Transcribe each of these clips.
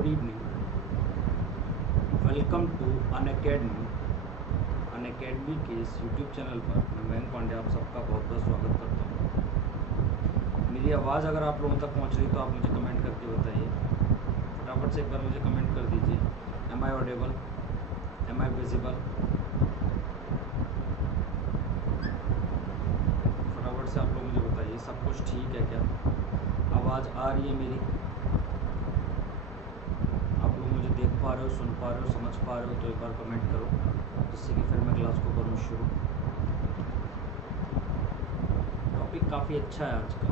Good evening, welcome to Unacademy के इस YouTube channel पर मैं मयंक पांडे आप सबका बहुत बहुत स्वागत करता हूँ। मेरी आवाज़ अगर आप लोगों तक पहुँच रही तो आप मुझे कमेंट करके बताइए। फटाफट से एक बार मुझे कमेंट कर दीजिए, am I audible, am I visible. फटाफट से आप लोग मुझे बताइए सब कुछ ठीक है क्या, आवाज़ आ रही है मेरी, आप लोग मुझे देख पा रहे हो, सुन पा रहे हो, समझ पा रहे हो तो एक बार कमेंट करो, जिससे कि फिर मैं क्लास को करूँ शुरू। टॉपिक काफ़ी अच्छा है आज का।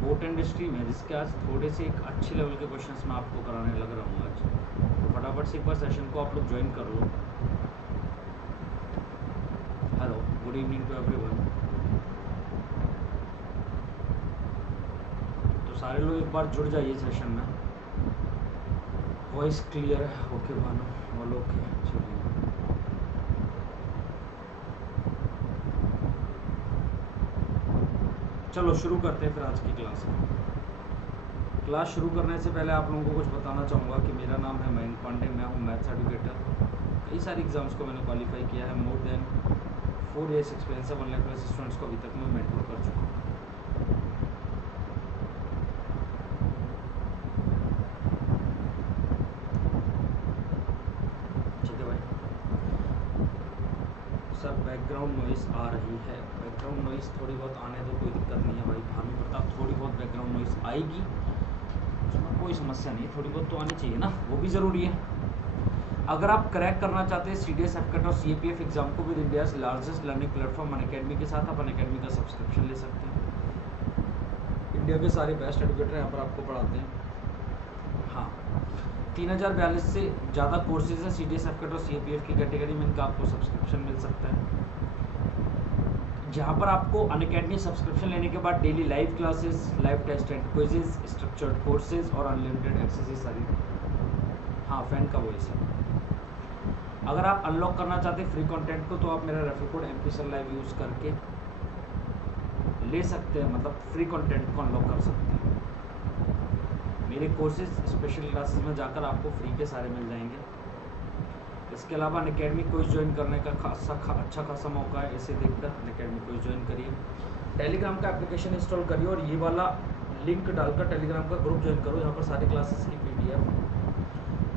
बोट इंडस्ट्री में जिसके आज थोड़े से एक अच्छे लेवल के क्वेश्चंस मैं आपको कराने लग रहा हूँ आज, तो फटाफट से एक बार सेशन को आप लोग ज्वाइन कर लो। Hello, good evening to everyone. तो सारे लोग एक बार जुड़ जाइए सेशन में। वॉइस क्लियर है? Okay Bhanu, all okay. चलिए चलो शुरू करते हैं फिर आज की क्लास को। क्लास शुरू करने से पहले आप लोगों को कुछ बताना चाहूँगा कि मेरा नाम है मयंक पांडे, मैं हूँ मैथ्स एडुकेटर। कई सारे एग्ज़ाम्स को मैंने क्वालिफाई किया है, मोर देन 4 years एक्सपीरियंस है, 1 लाख प्लस स्टूडेंट्स को अभी तक मैं मेंटर कर चुका हूँ। ठीक है भाई। सर बैकग्राउंड नॉइस आ रही है, बैकग्राउंड नॉइस थोड़ी बहुत आने दो, कोई दिक्कत नहीं है भाई। भानु प्रताप, थोड़ी बहुत बैकग्राउंड नॉइस आएगी, उसमें कोई समस्या नहीं, थोड़ी बहुत तो आनी चाहिए ना, वो भी ज़रूरी है। अगर आप क्रैक करना चाहते हैं CDS, FCAT और CAPF एग्जाम को with India's largest learning platform Unacademy के साथ, आप अनअकैडमी का सब्सक्रिप्शन ले सकते हैं। इंडिया के सारे बेस्ट एडुकेटर यहाँ पर आपको पढ़ाते हैं। हाँ, 3042 से ज़्यादा कोर्सेज हैं CDS, FCAT और CAPF की कैटेगरी में, इनका आपको सब्सक्रिप्शन मिल सकता है। जहाँ पर आपको अनअकैडमी सब्सक्रिप्शन लेने के बाद daily live classes, live test and quizzes, structured courses और अनलिमिटेड एक्सेस सारी। हाँ, फैन का वॉइस है। अगर आप अनलॉक करना चाहते हैं फ्री कंटेंट को, तो आप मेरा refer code MP sir live use करके ले सकते हैं, मतलब फ्री कंटेंट को अनलॉक कर सकते हैं। मेरे कोर्सेज स्पेशल क्लासेस में जाकर आपको फ्री के सारे मिल जाएंगे। इसके अलावा अनअकैडमी कोर्स ज्वाइन करने का अच्छा खासा मौका है, इसे देखकर अनअकैडमी कोर्स ज्वाइन करिए। टेलीग्राम का एप्लीकेशन इंस्टॉल करिए और ये वाला लिंक डालकर टेलीग्राम का ग्रुप ज्वाइन करो, यहाँ पर सारे क्लासेस की PDF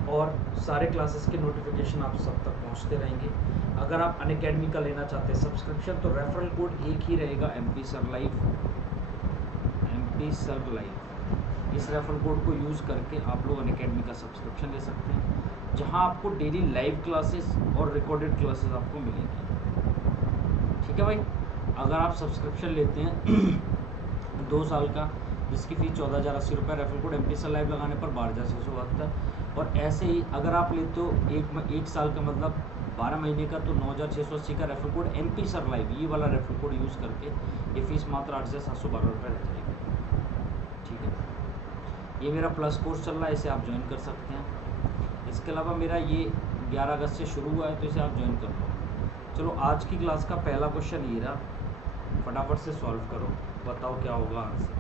और सारे क्लासेस के नोटिफिकेशन आप सब तक पहुंचते रहेंगे। अगर आप अनअकैडमी का लेना चाहते हैं सब्सक्रिप्शन, तो रेफरल कोड एक ही रहेगा, MP सर लाइव। इस रेफरल कोड को यूज़ करके आप लोग अनअकैडमी का सब्सक्रिप्शन ले सकते हैं, जहां आपको डेली लाइव क्लासेस और रिकॉर्डेड क्लासेस आपको मिलेंगी। ठीक है भाई। अगर आप सब्सक्रिप्शन लेते हैं 2 साल का, जिसकी फ़ीस 14,080 रुपये, referral code MP sir live लगाने पर 12,672। और ऐसे ही अगर आप लेते हो एक साल का, मतलब 12 महीने का, तो 9,680 का referral code MP sir live, ये वाला रेफरल कोड यूज़ करके ये फ़ीस मात्र 8,712 रुपये रह जाएगी। ठीक है, ये मेरा प्लस कोर्स चल रहा है, इसे आप ज्वाइन कर सकते हैं। इसके अलावा मेरा ये 11 अगस्त से शुरू हुआ है, तो इसे आप ज्वाइन कर लो। चलो आज की क्लास का पहला क्वेश्चन ये रहा, फटाफट से सॉल्व करो, बताओ क्या होगा आंसर।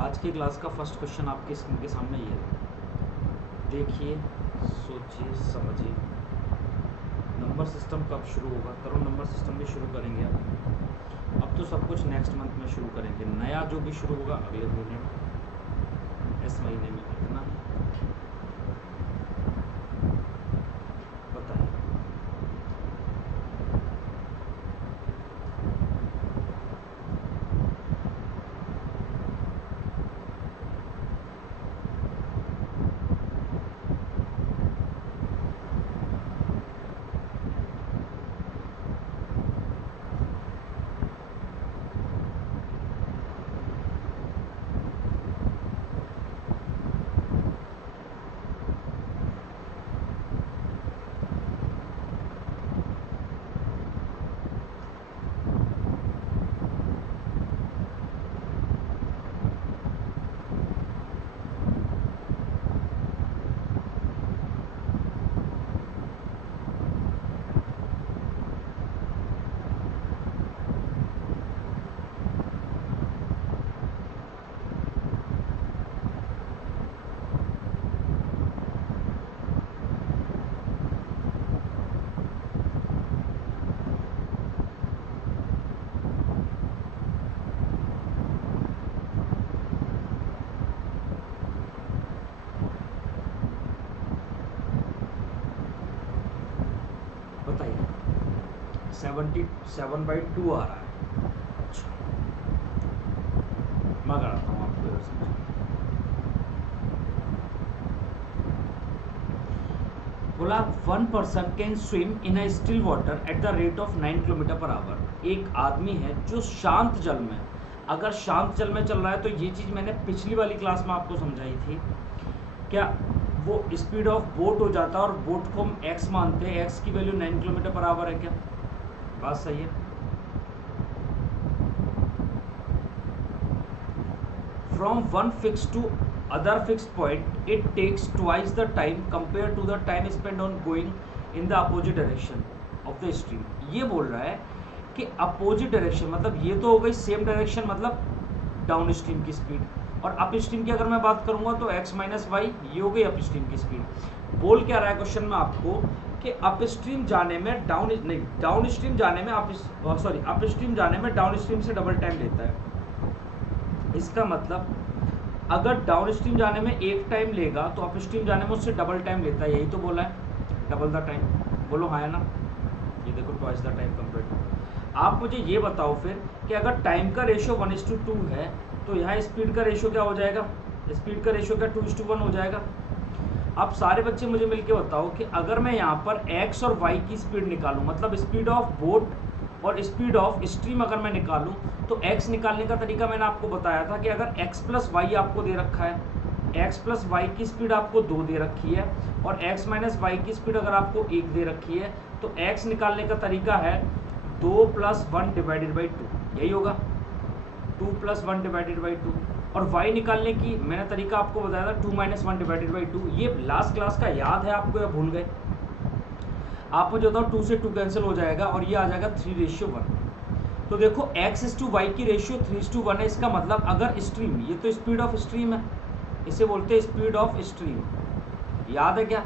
आज की क्लास का फर्स्ट क्वेश्चन आपके स्क्रीन के सामने ये है, देखिए, सोचिए, समझिए। नंबर सिस्टम कब शुरू होगा? तरुण, नंबर सिस्टम भी शुरू करेंगे अब तो सब कुछ नेक्स्ट मंथ में शुरू करेंगे, नया जो भी शुरू होगा अगले महीने में, इस महीने में इतना है। बताइए। 77/2 आ रहा है। अच्छा मैं कराता हूँ आपको इधर से। बोला 1 person can swim in a still water at the rate of 9 kilometre per hour. एक आदमी है जो शांत जल में, अगर शांत जल में चल रहा है, तो ये चीज़ मैंने पिछली वाली क्लास में आपको समझाई थी, क्या वो स्पीड ऑफ बोट हो जाता है और बोट को हम एक्स मानते हैं, एक्स की वैल्यू 9 किलोमीटर पर आवर है। क्या बात सही है? From one fixed to other fixed point, it takes twice the time compared to the time spent on going in the opposite direction of the stream। ये बोल रहा है कि अपोजिट डायरेक्शन मतलब ये तो हो गई सेम डायरेक्शन, मतलब डाउन स्ट्रीम की स्पीड, और अप स्ट्रीम की अगर मैं बात करूंगा तो x माइनस वाई, ये हो गई अप स्ट्रीम की स्पीड। बोल क्या रहा है क्वेश्चन में आपको कि अप स्ट्रीम जाने में डाउन स्ट्रीम जाने में अप स्ट्रीम जाने में डाउन स्ट्रीम से डबल टाइम लेता है। इसका मतलब अगर डाउन स्ट्रीम जाने में एक टाइम लेगा तो अप स्ट्रीम जाने में उससे डबल टाइम लेता है, यही तो बोला है, डबल द टाइम। बोलो हाँ है ना? ये देखो twice the time compare to. आप मुझे ये बताओ फिर कि अगर टाइम का रेशियो 1:2 है तो यहाँ स्पीड का रेशियो क्या हो जाएगा? स्पीड का रेशियो क्या 2:1 हो जाएगा? आप सारे बच्चे मुझे मिलके बताओ कि अगर मैं यहाँ पर x और y की स्पीड निकालूं, मतलब स्पीड ऑफ बोट और स्पीड ऑफ स्ट्रीम अगर मैं निकालूं, तो x निकालने का तरीका मैंने आपको बताया था कि अगर x प्लस वाई आपको दे रखा है, x प्लस वाई की स्पीड आपको 2 दे रखी है और x माइनस वाई की स्पीड अगर आपको 1 दे रखी है, तो x निकालने का तरीका है 2 + 1 डिवाइडेड बाई 2, यही होगा 2 + 1 डिवाइडेड बाई 2। और y निकालने की मैंने तरीका आपको बताया था 2 - 1 डिवाइडेड बाई 2। ये लास्ट क्लास का याद है आपको या भूल गए? आप मुझे बताओ 2 से 2 कैंसिल हो जाएगा और ये आ जाएगा 3:1। तो देखो x/y की रेशियो 3:1 है। इसका मतलब अगर स्ट्रीम, ये तो स्पीड ऑफ स्ट्रीम है, इसे बोलते हैं स्पीड ऑफ स्ट्रीम, याद है क्या?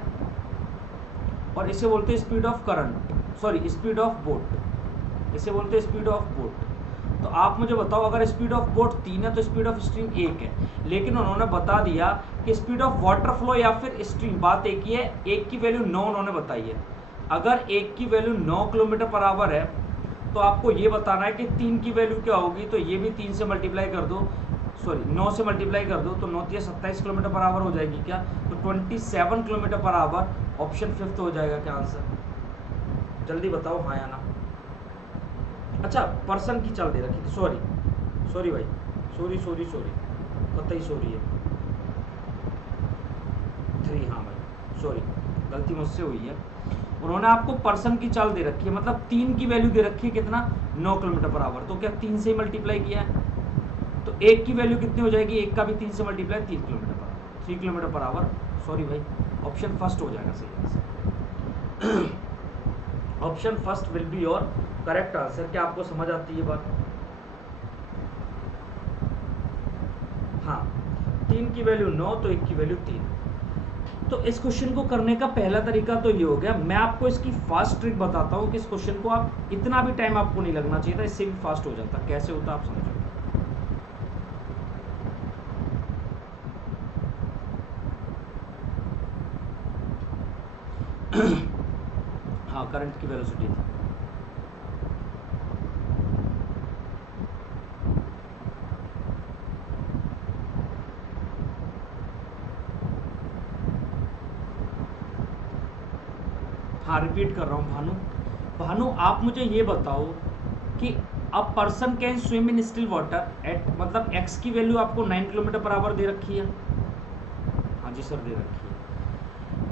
और इसे बोलते हैं speed of current, sorry speed of boat, इसे बोलते हैं स्पीड ऑफ बोट। तो आप मुझे बताओ अगर स्पीड ऑफ बोट 3 है तो स्पीड ऑफ स्ट्रीम 1 है, लेकिन उन्होंने बता दिया कि स्पीड ऑफ वाटर फ्लो या फिर स्ट्रीम, बात एक ही है, एक की वैल्यू 9 उन्होंने बताई है। अगर एक की वैल्यू 9 किलोमीटर पर आवर है तो आपको ये बताना है कि 3 की वैल्यू क्या होगी, तो ये भी 3 से मल्टीप्लाई कर दो, सॉरी 9 से मल्टीप्लाई कर दो, तो 9 × 27 किलोमीटर पर आवर हो जाएगी क्या? तो 27 किलोमीटर पर आवर, ऑप्शन 5 हो जाएगा क्या आंसर? जल्दी बताओ हाँ या ना। अच्छा पर्सन की चल दे रखी थी, सॉरी भाई, सॉरी कतई सॉरी है 3, हाँ भाई सॉरी गलती मुझसे हुई है। उन्होंने आपको पर्सन की चाल दे रखी है, मतलब 3 की वैल्यू दे रखी है कितना? 9 किलोमीटर पर आवर। तो क्या 3 से ही मल्टीप्लाई किया है, तो 1 की वैल्यू कितनी हो जाएगी? 1 का भी 3 से multiply 3 kilometre per hour, 3 kilometre per hour. Sorry भाई, ऑप्शन फर्स्ट हो जाएगा सही answer. Option first will be your correct answer. क्या आपको समझ आती है बात? हाँ 3 की वैल्यू 9 तो 1 की वैल्यू 3। तो इस क्वेश्चन को करने का पहला तरीका तो ये हो गया। मैं आपको इसकी फास्ट ट्रिक बताता हूँ कि इस क्वेश्चन को आप इतना भी टाइम आपको नहीं लगना चाहिए था, इससे भी फास्ट हो जाता। कैसे होता आप समझो। हाँ करंट की वेलोसिटी थी। हाँ रिपीट कर रहा हूँ भानु आप मुझे ये बताओ कि अ person can swim in still water at, मतलब x की वैल्यू आपको 9 किलोमीटर पर आवर दे रखी है। हाँ जी सर दे रखी है।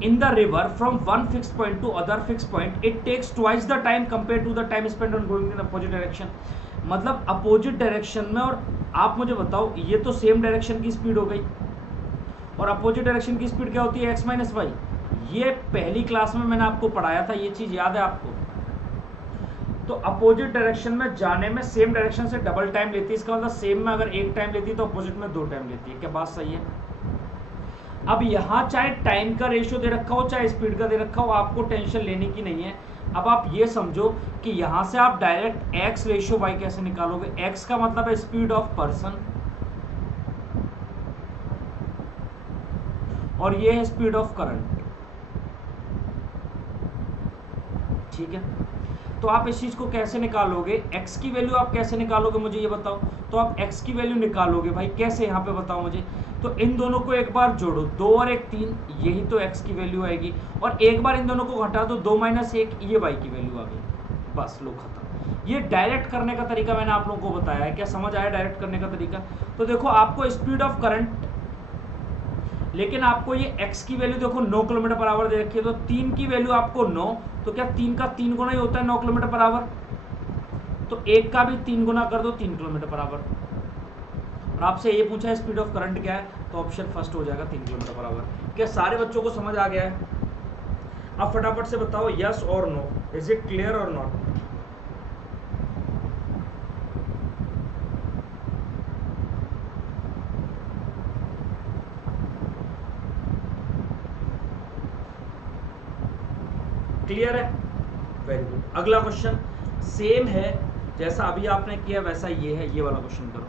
In the river from one fix point to other fix point it takes twice the time compare to the time spend on going in opposite direction, मतलब opposite direction में। और आप मुझे बताओ ये तो सेम डायरेक्शन की स्पीड हो गई, और अपोजिट डायरेक्शन की स्पीड क्या होती है? x minus y. ये पहली क्लास में मैंने आपको पढ़ाया था, ये चीज़ याद है आपको? तो अपोजिट डायरेक्शन में जाने में सेम डायरेक्शन से डबल टाइम लेती है। इसका मतलब सेम में अगर 1 टाइम लेती है तो अपोजिट में 2 टाइम लेती है। क्या बात सही है? अब यहाँ चाहे टाइम का रेशियो दे रखा हो चाहे स्पीड का दे रखा हो, आपको टेंशन लेने की नहीं है। अब आप ये समझो कि यहाँ से आप डायरेक्ट x रेशियो y कैसे निकालोगे? x का मतलब है स्पीड ऑफ पर्सन और ये है स्पीड ऑफ करंट, ठीक है। तो आप इस चीज को कैसे निकालोगे, x की वैल्यू आप कैसे निकालोगे मुझे ये बताओ। तो आप x की वैल्यू निकालोगे भाई कैसे, यहाँ पे बताओ मुझे। तो इन दोनों को एक बार जोड़ो, 2 और 1 3, यही तो x की वैल्यू आएगी। और एक बार इन दोनों को घटा दो, 2 - 1, ये y की वैल्यू आ गई। बस लो खत्म। ये डायरेक्ट करने का तरीका मैंने आप लोगों को बताया है। क्या समझ आया डायरेक्ट करने का तरीका। तो देखो आपको स्पीड ऑफ करंट, लेकिन आपको ये x की वैल्यू देखो 9 किलोमीटर पर आवर दे रखी है, तो 3 की वैल्यू आपको 9, तो क्या 3 का 3 गुना ही होता है 9 किलोमीटर पर आवर। तो 1 का भी 3 गुना कर दो, 3 किलोमीटर पर आवर। और आपसे ये पूछा है स्पीड ऑफ करंट क्या है, तो ऑप्शन फर्स्ट हो जाएगा 3 किलोमीटर पर आवर। क्या सारे बच्चों को समझ आ गया है। अब फटाफट से बताओ यस और नो, इज इट क्लियर और नॉट। क्लियर है, वेरी गुड। अगला क्वेश्चन सेम है, जैसा अभी आपने किया वैसा ये है, ये वाला क्वेश्चन करो।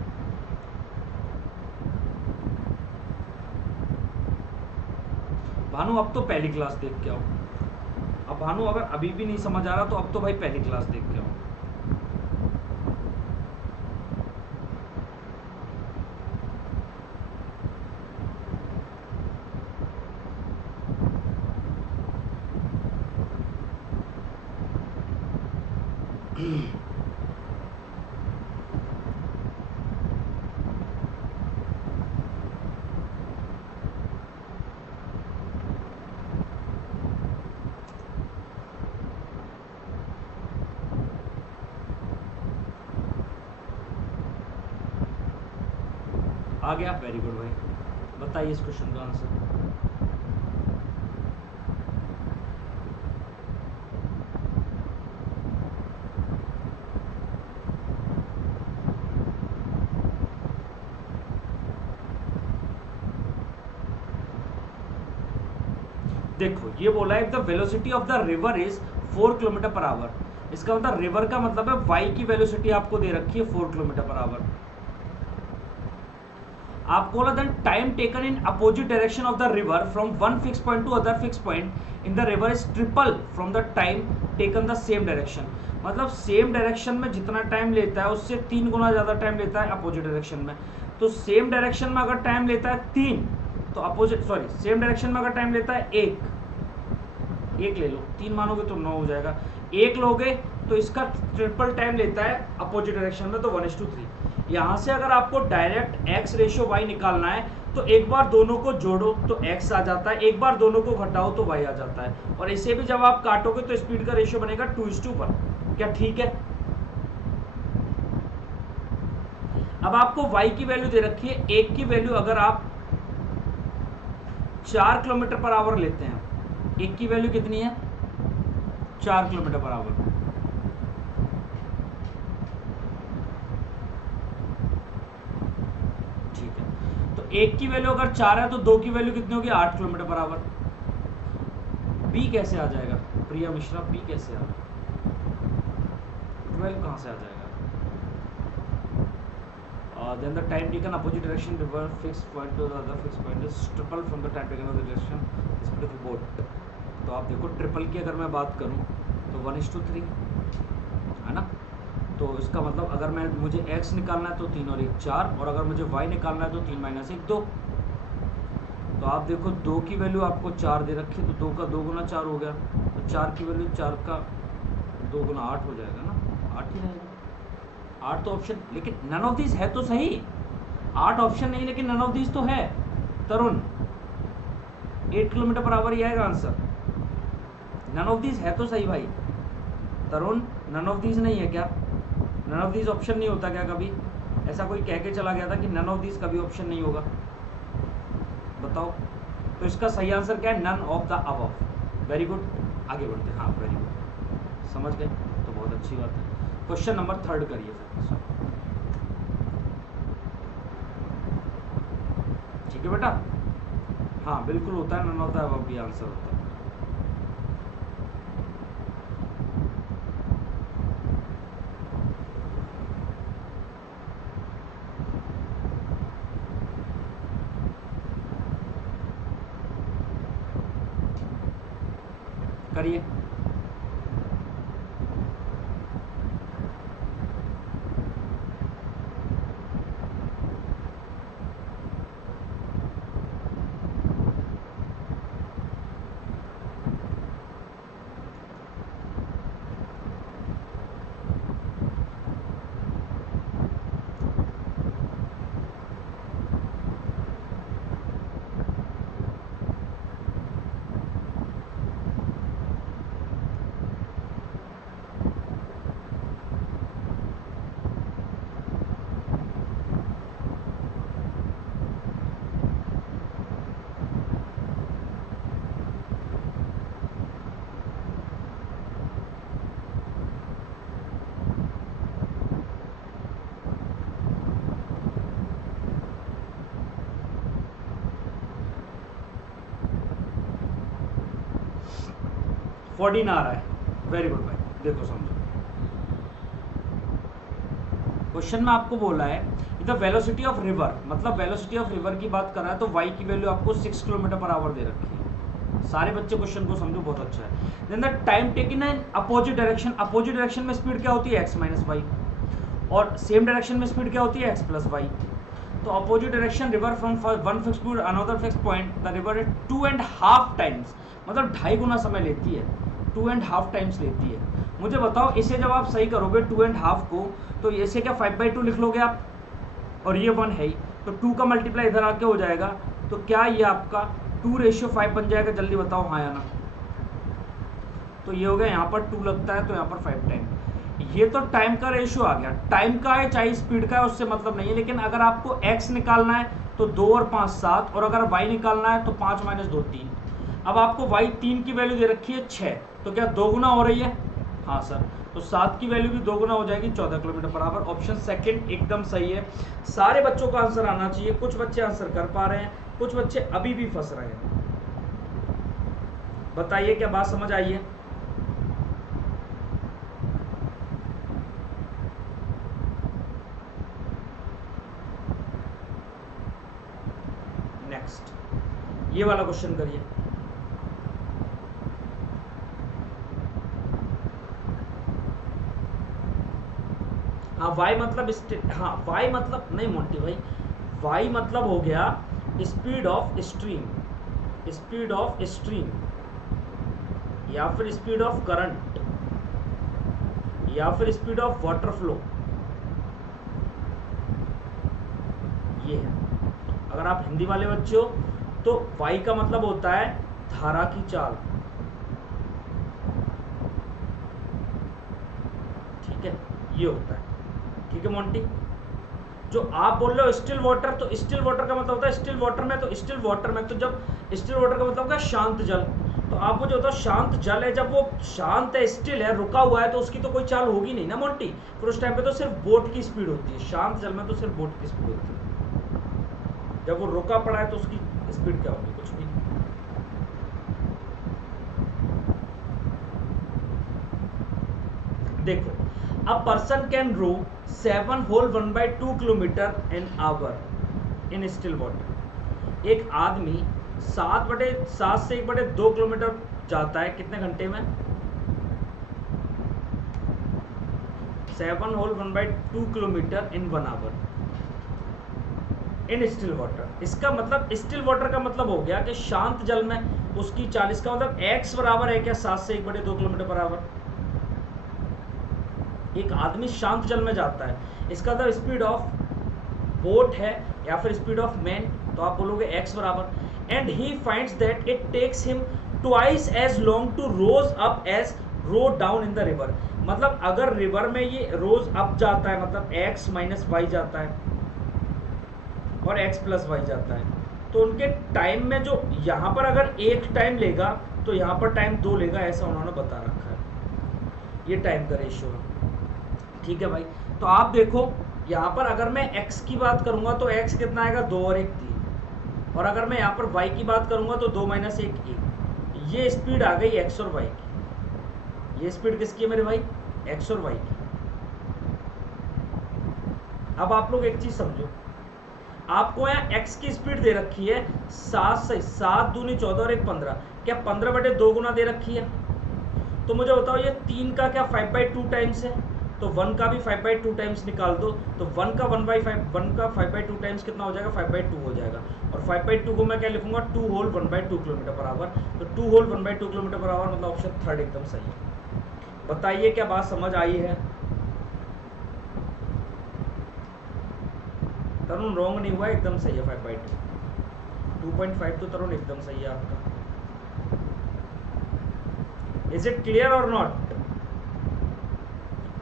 भानु अब तो पहली क्लास देख के आओ। अब भानु अगर अभी भी नहीं समझ आ रहा तो अब तो भाई पहली क्लास देख के आओ। आ गया, वेरी गुड भाई। बताइए इस क्वेश्चन का आंसर। देखो ये बोला है the velocity of the river is 4 kilometre per hour. इसका मतलब रिवर का मतलब है y की वेलोसिटी आपको दे रखी है 4 किलोमीटर पर आवर। आपको बोला then time taken in opposite direction of the river from one fix point to other fix point in the river is triple from the time taken the same direction. मतलब same direction में जितना time लेता है उससे 3 गुना ज्यादा time लेता है opposite direction में। तो सेम डायरेक्शन में अगर टाइम लेता है 3, तो अपोजिट सेम डायरेक्शन में अगर टाइम लेता है 1 ले लो, 3 मानोगे तो 9 हो जाएगा। 1 लोगे तो इसका ट्रिपल टाइम लेता है अपोजिट डायरेक्शन में, तो 1:3। यहाँ से अगर आपको डायरेक्ट x रेशियो y निकालना है तो एक बार दोनों को जोड़ो तो x आ जाता है, एक बार दोनों को घटाओ तो y आ जाता है। और इसे भी जब आप काटोगे तो स्पीड का रेशियो बनेगा 2:1। क्या ठीक है। अब आपको y की वैल्यू दे रखी है, 1 की वैल्यू अगर आप 4 किलोमीटर पर आवर लेते हैं, 1 की वैल्यू कितनी है 4 किलोमीटर पर आवर। ठीक है, तो 1 की वैल्यू अगर 4 है तो 2 की वैल्यू कितनी होगी 8 किलोमीटर पर आवर। बी कैसे आ जाएगा प्रिया मिश्रा, बी कैसे आ जाएगा, 12 कहां से आ जाएगा। Then the time taken opposite direction river fixed point to the other fixed point is triple from the time taken other direction speed of the boat। तो आप देखो ट्रिपल की अगर मैं बात करूं तो 1:3 है ना। तो इसका मतलब अगर मैं मुझे x निकालना है तो 3 और 1 4, और अगर मुझे y निकालना है तो 3 - 1 2। तो आप देखो 2 की वैल्यू आपको 4 दे रखी है, तो 2 का 2 गुना 4 हो गया, तो 4 की वैल्यू 4 का 2 गुना 8 हो जाएगा ना, 8 ही रहेगा। 8 तो ऑप्शन, लेकिन नन ऑफ दिस है तो सही। 8 ऑप्शन नहीं लेकिन नन ऑफ दिस तो है तरुण। 8 किलोमीटर पर आवर ही आएगा आंसर। नन ऑफ दिस है तो सही भाई तरुण, नन ऑफ दिस नहीं है क्या। नन ऑफ दिस ऑप्शन नहीं होता क्या कभी। ऐसा कोई कह के चला गया था कि नन ऑफ दिस कभी ऑप्शन नहीं होगा, बताओ। तो इसका सही आंसर क्या है, none of the above. Very good, आगे बढ़ते हैं। हाँ वेरी गुड, समझ गए तो बहुत अच्छी बात है। क्वेश्चन नंबर 3 करिए फिर। ठीक है बेटा, हाँ बिल्कुल होता है, नन ऑफ द अबव भी आंसर होता है। करिए। 14 आ रहा है, वेरी गुड भाई। देखो समझो, क्वेश्चन में आपको बोला है द वेलोसिटी ऑफ रिवर, मतलब वेलोसिटी ऑफ रिवर की बात कर रहा है, तो y की वैल्यू आपको 6 किलोमीटर पर आवर दे रखी है। सारे बच्चे क्वेश्चन को समझो, बहुत अच्छा है। Then the time taken in opposite direction, opposite direction में स्पीड क्या होती है x माइनस वाई, और सेम डायरेक्शन में स्पीड क्या होती है x प्लस वाई। तो opposite direction river from one fix to another fix point, the river is 2.5 times, मतलब 2.5 गुना समय लेती है, 2.5 टाइम्स लेती है। मुझे बताओ इसे जब आप सही करोगे 2.5 को, तो इसे क्या 5/2 लिख लोगे आप, और ये 1 है ही, तो 2 का मल्टीप्लाई इधर आके हो जाएगा, तो क्या ये आपका 2:5 बन जाएगा, जल्दी बताओ हाँ या ना। तो ये हो गया, यहाँ पर 2 लगता है तो यहाँ पर 5 टाइम। ये तो टाइम का रेशियो आ गया, टाइम का है चाहे स्पीड का है उससे मतलब नहीं है, लेकिन अगर आपको x निकालना है तो 2 और 5 7, और अगर y निकालना है तो 5 माइनस 2 3। अब आपको y 3 की वैल्यू दे रखी है 6, तो क्या 2 गुना हो रही है, हाँ सर, तो 7 की वैल्यू भी 2 गुना हो जाएगी, 14 kilometre per hour. Option second एकदम सही है। सारे बच्चों का आंसर आना चाहिए, कुछ बच्चे आंसर कर पा रहे हैं, कुछ बच्चे अभी भी फंस रहे हैं। बताइए क्या बात समझ आई है? नेक्स्ट ये वाला क्वेश्चन करिए। हाँ y मतलब हाँ y मतलब नहीं मोंटी भाई, y मतलब हो गया speed of stream, speed of stream, या फिर स्पीड ऑफ करंट, या फिर स्पीड ऑफ वाटर फ्लो, ये है। अगर आप हिंदी वाले बच्चे हो तो y का मतलब होता है धारा की चाल, ठीक है, ये होता है, ठीक है मोंटी। जो आप बोल रहे हो स्टिल वाटर, तो स्टिल वाटर का मतलब होता है स्टिल वाटर में, तो स्टिल वाटर में तो जब स्टिल वाटर का मतलब होगा शांत जल, तो आपको जो होता है शांत जल है, जब वो शांत है, स्टिल है, रुका हुआ है, तो उसकी तो कोई चाल होगी नहीं ना मोंटी, फिर उस टाइम पे तो सिर्फ बोट की स्पीड होती है, शांत जल में तो सिर्फ बोट की स्पीड होती है। जब वो रुका पड़ा है तो उसकी स्पीड क्या होगी, कुछ भी। देखो, a person can row 7 whole 1/2 kilometre in hour in still water. एक आदमी 7 से 1/2 किलोमीटर जाता है कितने घंटे में, 7 whole 1/2 kilometre in 1 hour in still water. इसका मतलब स्टिल वाटर का मतलब हो गया कि शांत जल में उसकी 40 का मतलब x बराबर है क्या 7 से 1/2 किलोमीटर पर आवर। एक आदमी शांत जल में जाता है, इसका मतलब स्पीड ऑफ बोट है या फिर स्पीड ऑफ मैन, तो आप बोलोगे x बराबर, and he finds that it takes him twice as long to rows up as row down in the river. मतलब अगर रिवर में ये रोज अप जाता है, मतलब x माइनस वाई जाता है और x प्लस वाई जाता है, तो उनके टाइम में जो यहाँ पर अगर एक टाइम लेगा तो यहाँ पर टाइम 2 लेगा, ऐसा उन्होंने बता रखा है। ये टाइम का रेशियो है, ठीक है भाई। तो आप देखो यहाँ पर अगर मैं x की बात करूंगा तो x कितना आएगा, 2 और 1 3, और अगर मैं यहाँ पर y की बात करूंगा तो 2 माइनस 1 1। ये स्पीड आ गई x और y की, ये स्पीड किसकी है मेरे भाई, x और y की। अब आप लोग एक चीज समझो, आपको यहाँ x की स्पीड दे रखी है 7 से 7 दूनी 14 और 1 15, क्या 15/2 गुना दे रखी है। तो मुझे बताओ ये 3 का क्या 5/2 टाइम्स है, तो 1 का भी 5/2 टाइम्स निकाल दो, तो 1 का 5/2 टाइम्स कितना हो जाएगा, 5/2 हो जाएगा। और 5/2 को मैं क्या लिखूंगा, 2 होल 1/2 किलोमीटर पर आवर, तो 2 होल 1/2 किलोमीटर पर आवर मतलब ऑप्शन थर्ड एकदम सही है। बताइए क्या बात समझ आई है। तरुण रॉन्ग नहीं हुआ, एकदम सही है 5/2, 2.5 तो तरुण एकदम सही है आपका। इज इट क्लियर और नॉट।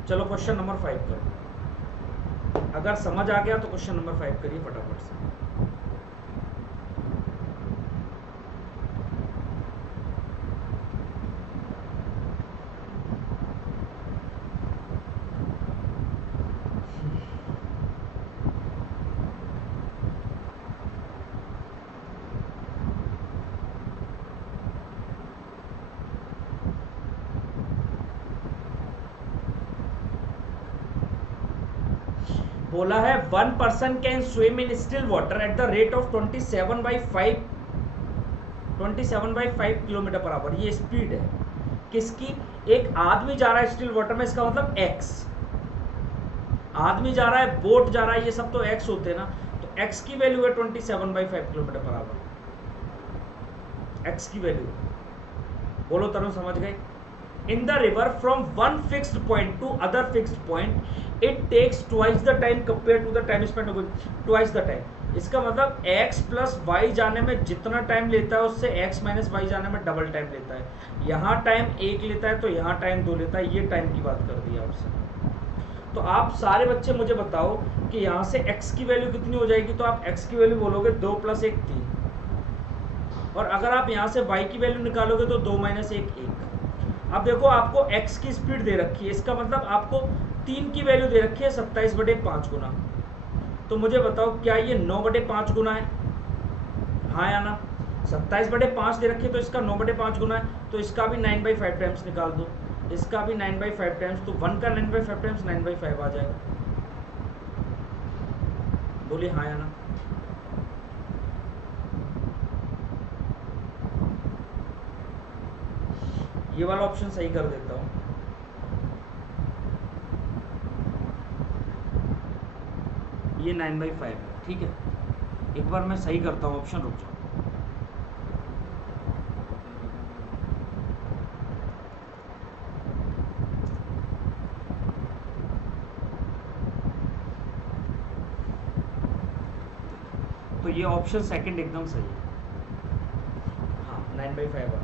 चलो क्वेश्चन नंबर 5 करो, अगर समझ आ गया तो क्वेश्चन नंबर 5 करिए फटाफट से। बोला है 1 person can swim in still water at the rate of 27/5 kilometre per hour. ये स्पीड है किसकी? एक आदमी जा रहा है स्टिल वाटर में, इसका मतलब एक्स। आदमी जा रहा है, बोट जा रहा है, ये सब तो एक्स होते हैं ना। तो एक्स की वैल्यू है 27/5 किलोमीटर पर आवर। एक्स की वैल्यू, बोलो तरुण समझ गए? In the river from one fixed point to other fixed point it takes twice the time compare to the time spend, twice the time. इसका मतलब x plus Y जाने में जितना time लेता है उससे x माइनस वाई जाने में डबल टाइम लेता है। यहाँ टाइम 1 लेता है तो यहाँ टाइम 2 लेता है। ये टाइम की बात कर दी आपसे। तो आप सारे बच्चे मुझे बताओ कि यहाँ से x की वैल्यू कितनी हो जाएगी? तो आप x की वैल्यू बोलोगे 2 + 1 3, और अगर आप यहाँ से y की वैल्यू निकालोगे तो 2 - 1 1। अब देखो आपको x की स्पीड दे रखी है, इसका मतलब आपको 3 की वैल्यू दे रखी है 27/5 गुना। तो मुझे बताओ क्या ये 9/5 गुना है? हाँ या ना? 27/5 दे रखी है तो इसका 9/5 गुना है, तो इसका भी 9/5 टाइम्स निकाल दो, इसका भी 9/5 टाइम्स, तो 1 का 9/5 टाइम्स 9/5 आ जाएगा। बोलिए हाँ या ना? ये वाला ऑप्शन सही कर देता हूँ। ये 9/5 है, ठीक है। एक बार मैं सही करता हूँ ऑप्शन, रुक जाओ। तो ये ऑप्शन सेकंड एकदम सही है। हाँ 9/5 आ।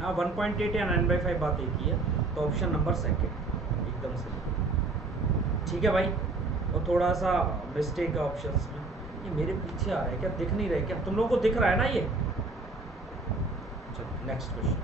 हाँ 1.8 या 9/5 बात एक ही है, तो ऑप्शन नंबर सेकंड एकदम सही है। ठीक है भाई, और थोड़ा सा मिस्टेक है ऑप्शंस में। ये मेरे पीछे आ रहा है क्या? दिख नहीं रहा है क्या? तुम लोगों को दिख रहा है ना ये? चलो नेक्स्ट क्वेश्चन।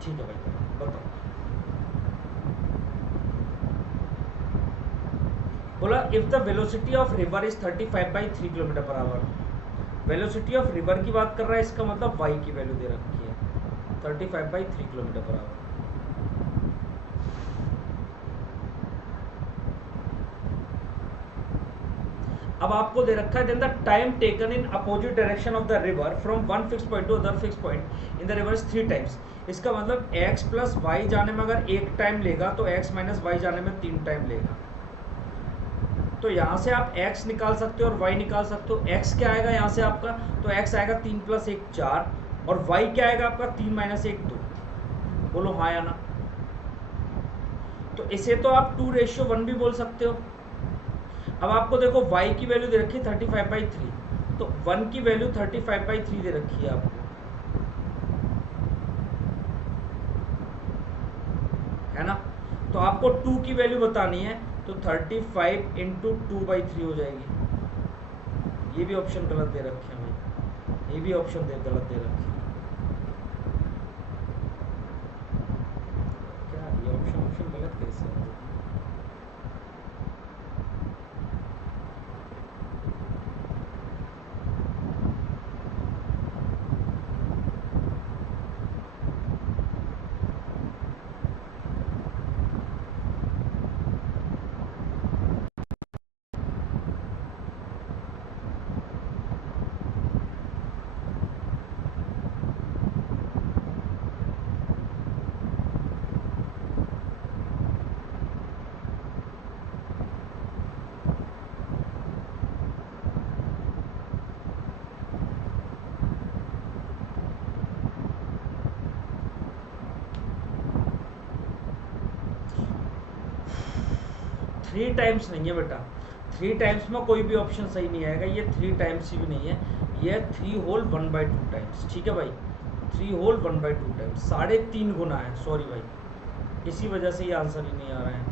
ठीक है भाई, बताओ। बोला if the velocity of river is 35/3 kilometre per hour. Velocity of river की बात कर रहा है, इसका मतलब y की वैल्यू दे रखी है 35/3 किलोमीटर पर आवर। अब आपको दे रखा है then the time taken in opposite direction of the river from one fix point to other fix point in the river 3 times. इसका मतलब x प्लस वाई जाने में अगर 1 टाइम लेगा तो x माइनस वाई जाने में 3 टाइम लेगा। तो यहाँ से आप x निकाल सकते हो और y निकाल सकते हो। x क्या आएगा यहाँ से आपका? तो x आएगा 3 + 1 4, और y क्या आएगा आपका? 3 - 1 2। बोलो हाँ या ना? तो इसे तो आप 2:1 भी बोल सकते हो। अब आपको देखो y की वैल्यू दे रखी है 35/3, तो 1 की वैल्यू 35/3 दे रखी है आपको, है ना? तो आपको 2 की वैल्यू बतानी है, तो 35 × 2/3 हो जाएगी। ये भी ऑप्शन गलत दे रखे हैं भाई, ये भी ऑप्शन गलत दे रखे हैं। क्या ये ऑप्शन गलत कैसे है? थ्री टाइम्स नहीं है बेटा, 3 टाइम्स में कोई भी ऑप्शन सही नहीं आएगा। ये 3 टाइम्स ही भी नहीं है, ये 3 होल 1/2 टाइम्स। ठीक है भाई, 3 होल 1/2 टाइम्स, 3.5 गुना है। सॉरी भाई, इसी वजह से ये आंसर ही नहीं आ रहा है।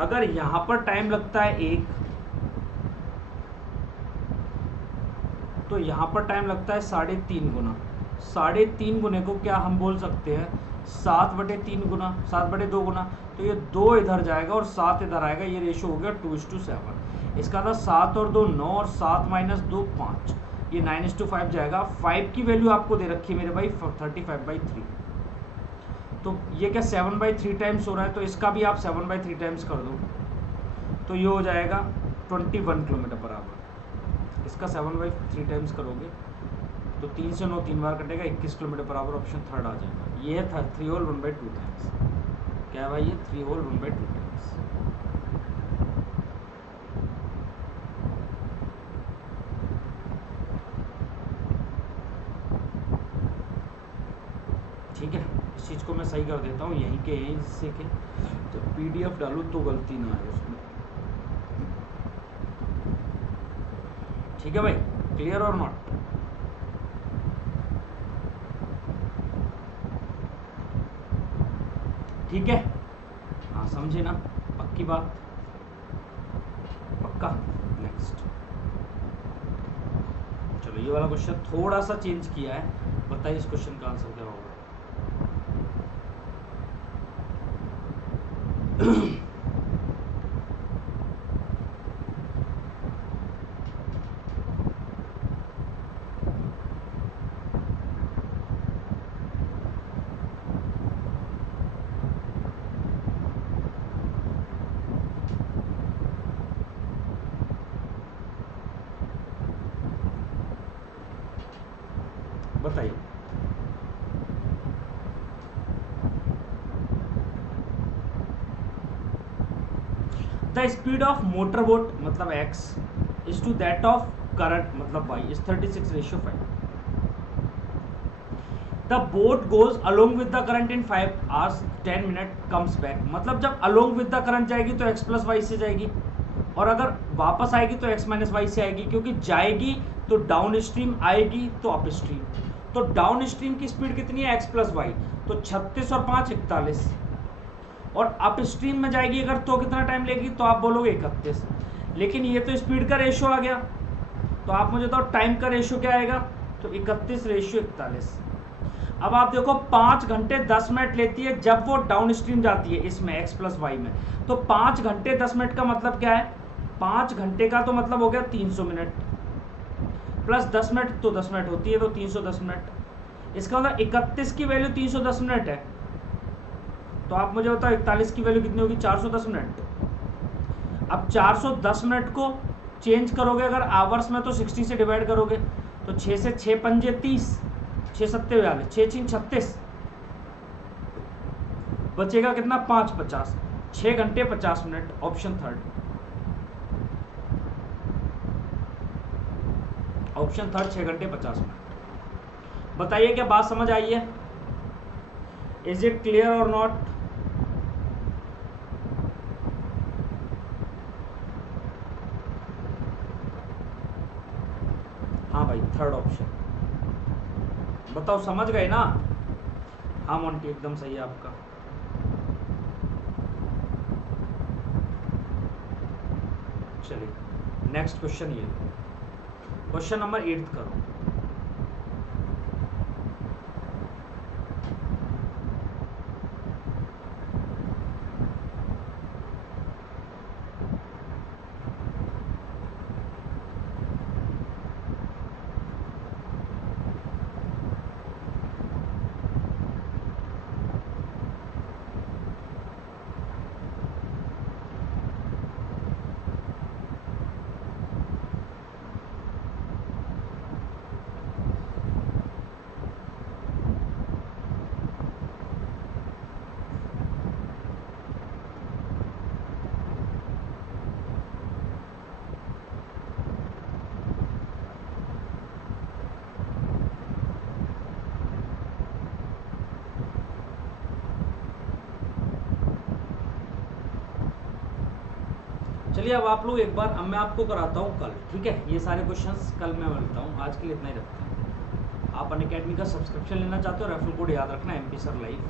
अगर यहाँ पर टाइम लगता है 1, तो यहाँ पर टाइम लगता है 3.5 गुना। 3.5 गुने को क्या हम बोल सकते हैं 7/3 गुना, 7/2 गुना। तो ये 2 इधर जाएगा और 7 इधर आएगा, ये रेशो हो गया 2:7। इसका था 7 और 2 9 और 7 - 2 5, ये 9:5 जाएगा। 5 की वैल्यू आपको दे रखी है मेरे भाई 35/3। तो ये क्या 7/3 टाइम्स हो रहा है, तो इसका भी आप 7/3 टाइम्स कर दो, तो ये हो जाएगा 21 किलोमीटर पर आवर। इसका 7/3 टाइम्स करोगे तो 3 से 9 3 बार कटेगा, 21 kilometre per hour. Option third आ जाएगा। ये था 3 होल 1/2 टाइम्स। क्या है भाई ये 3 होल 1/2 टाइम्स। ठीक है, इस चीज़ को मैं सही कर देता हूँ यहीं के यहीं, जिससे कि जब PDF डालूँ तो गलती ना आए उसमें। ठीक है भाई, क्लियर और नॉट? ठीक है, हाँ समझे ना, पक्की बात, पक्का। नेक्स्ट, चलो ये वाला क्वेश्चन थोड़ा सा चेंज किया है, बताइए इस क्वेश्चन का आंसर क्या होगा। बताइए। The speed of motor boat मतलब x is two that of current मतलब y is 36:5। The boat goes along with the current in 5 hours 10 minutes comes back. मतलब जब अलोंग विद द करंट जाएगी तो x + y से जाएगी, और अगर वापस आएगी तो x - y से आएगी, क्योंकि जाएगी तो डाउन स्ट्रीम, आएगी तो अप स्ट्रीम। तो डाउन स्ट्रीम की स्पीड कितनी है x + y, तो 36 और 5 41, और अप स्ट्रीम में जाएगी अगर तो कितना टाइम लेगी, तो आप बोलोगे 31। लेकिन ये तो स्पीड का रेशो आ गया, तो आप मुझे बताओ टाइम का रेशो क्या आएगा, तो 31:41। अब आप देखो 5 घंटे 10 मिनट लेती है जब वो डाउन स्ट्रीम जाती है इसमें x + y में, तो 5 घंटे 10 मिनट का मतलब क्या है, 5 घंटे का तो मतलब हो गया 300 मिनट, प्लस 10 मिनट तो 10 मिनट होती है, तो 310 मिनट। इसका मतलब 31 की वैल्यू 310 मिनट है, तो आप मुझे बताओ 41 की वैल्यू कितनी होगी, 410 मिनट। अब 410 मिनट को चेंज करोगे अगर आवर्स में, तो 60 से डिवाइड करोगे, तो 6 से 6 पंजे 30, 6 सत्ते 6 6 36, बचेगा कितना 5 50, 6 घंटे 50 minute. Option third, option third 6 घंटे 50 मिनट। बताइए क्या बात समझ आई है? इज इट क्लियर और नॉट? हाँ भाई थर्ड ऑप्शन, बताओ समझ गए ना? हाँ मोंटी एकदम सही है आपका। चलिए नेक्स्ट क्वेश्चन, ये क्वेश्चन नंबर 8 करो। चलिए अब आप लोग एक बार, अब मैं आपको कराता हूँ कल, ठीक है? ये सारे क्वेश्चंस कल मैं मिलता हूँ, आज के लिए इतना ही रखते हैं। आप अनअकैडमी का सब्सक्रिप्शन लेना चाहते हो, रेफरल कोड याद रखना MP Sir Live।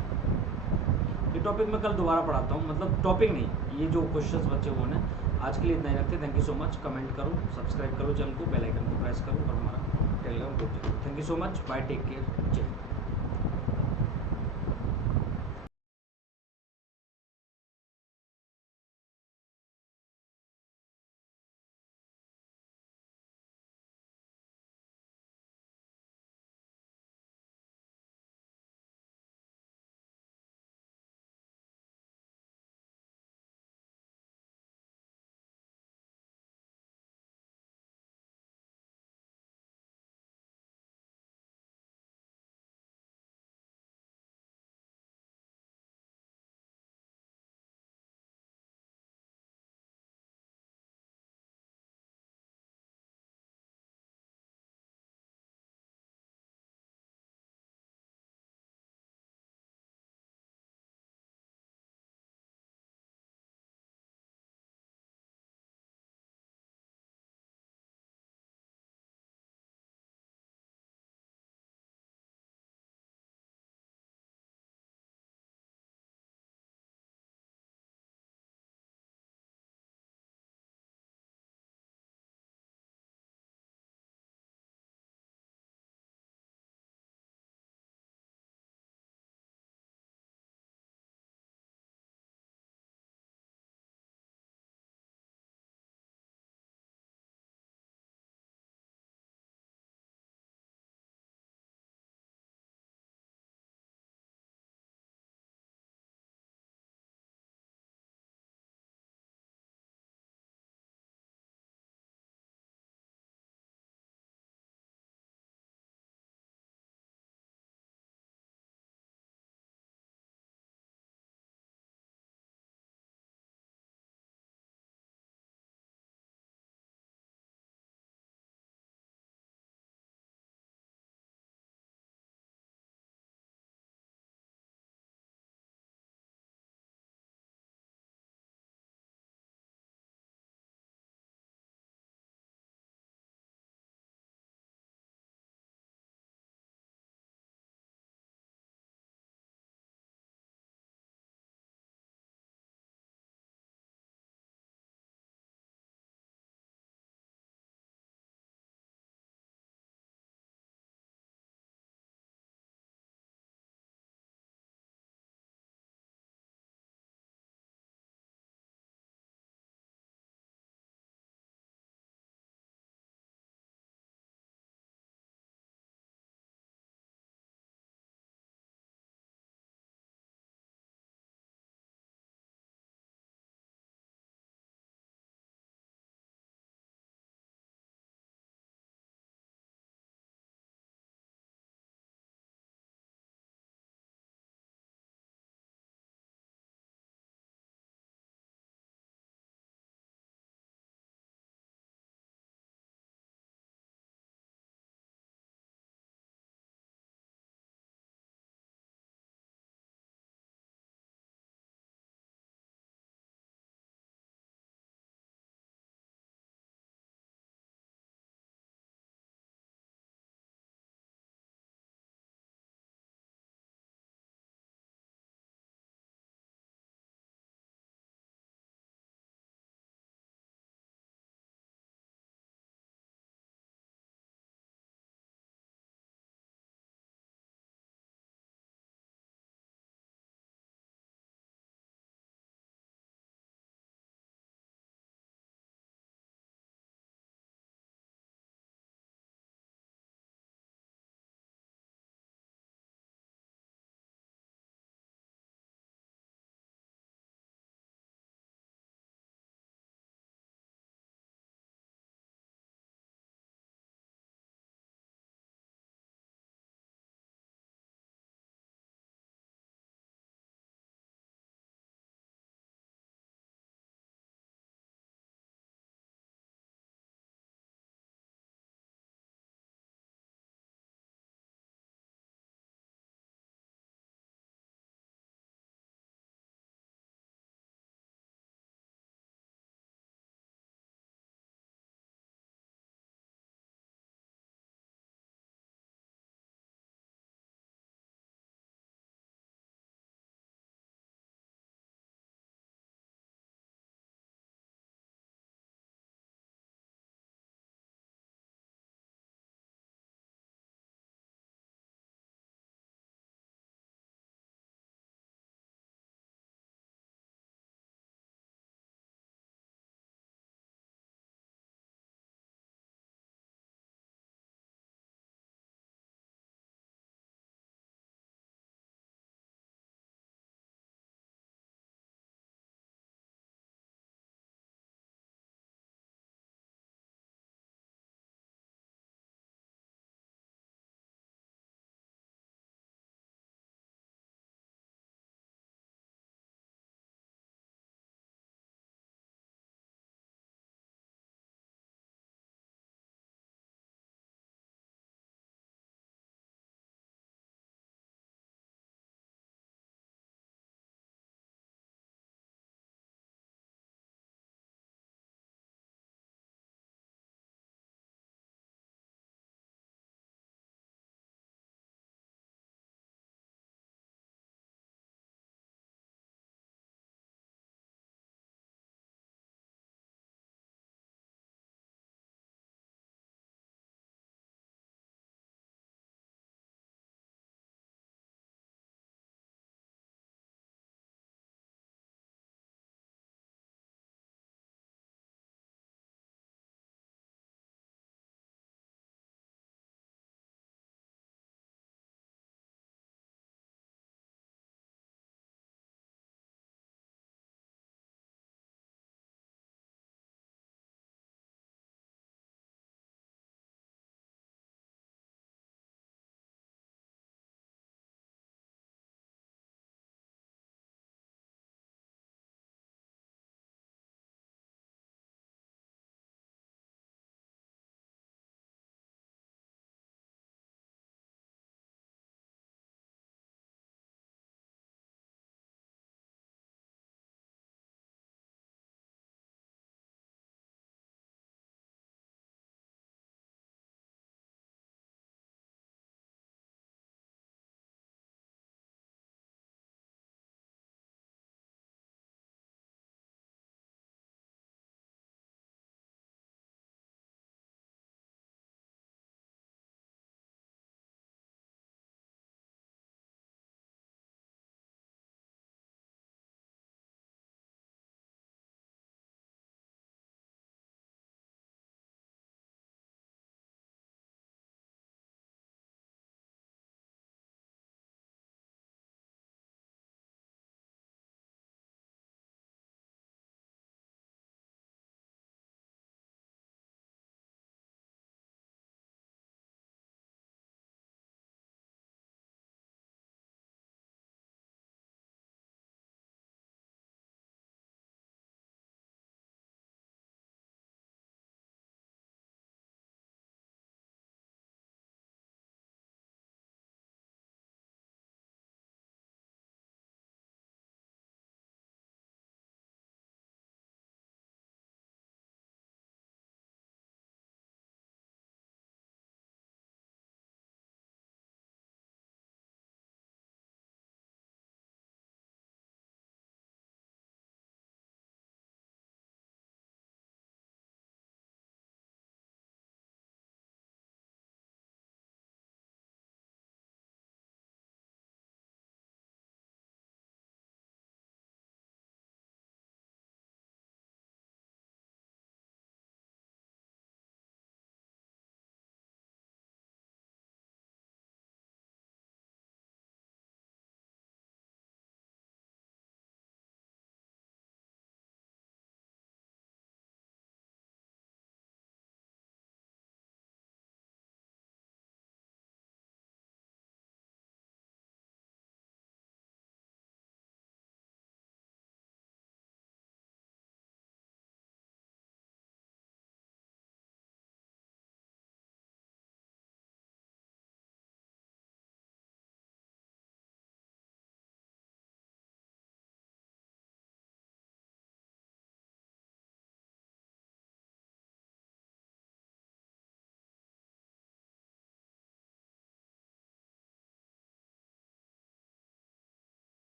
ये टॉपिक मैं कल दोबारा पढ़ाता हूँ, मतलब टॉपिक नहीं, ये जो क्वेश्चंस बचे हुए हैं। आज के लिए इतना ही रखते हैं। Thank you so much. Comment करो, सब्सक्राइब करो चैनल को, बेल आइकन को प्रेस करो और हमारा टेलीग्राम ग्रुप ज्वाइन करो। Thank you so much. Bye, take care, जय हिंद।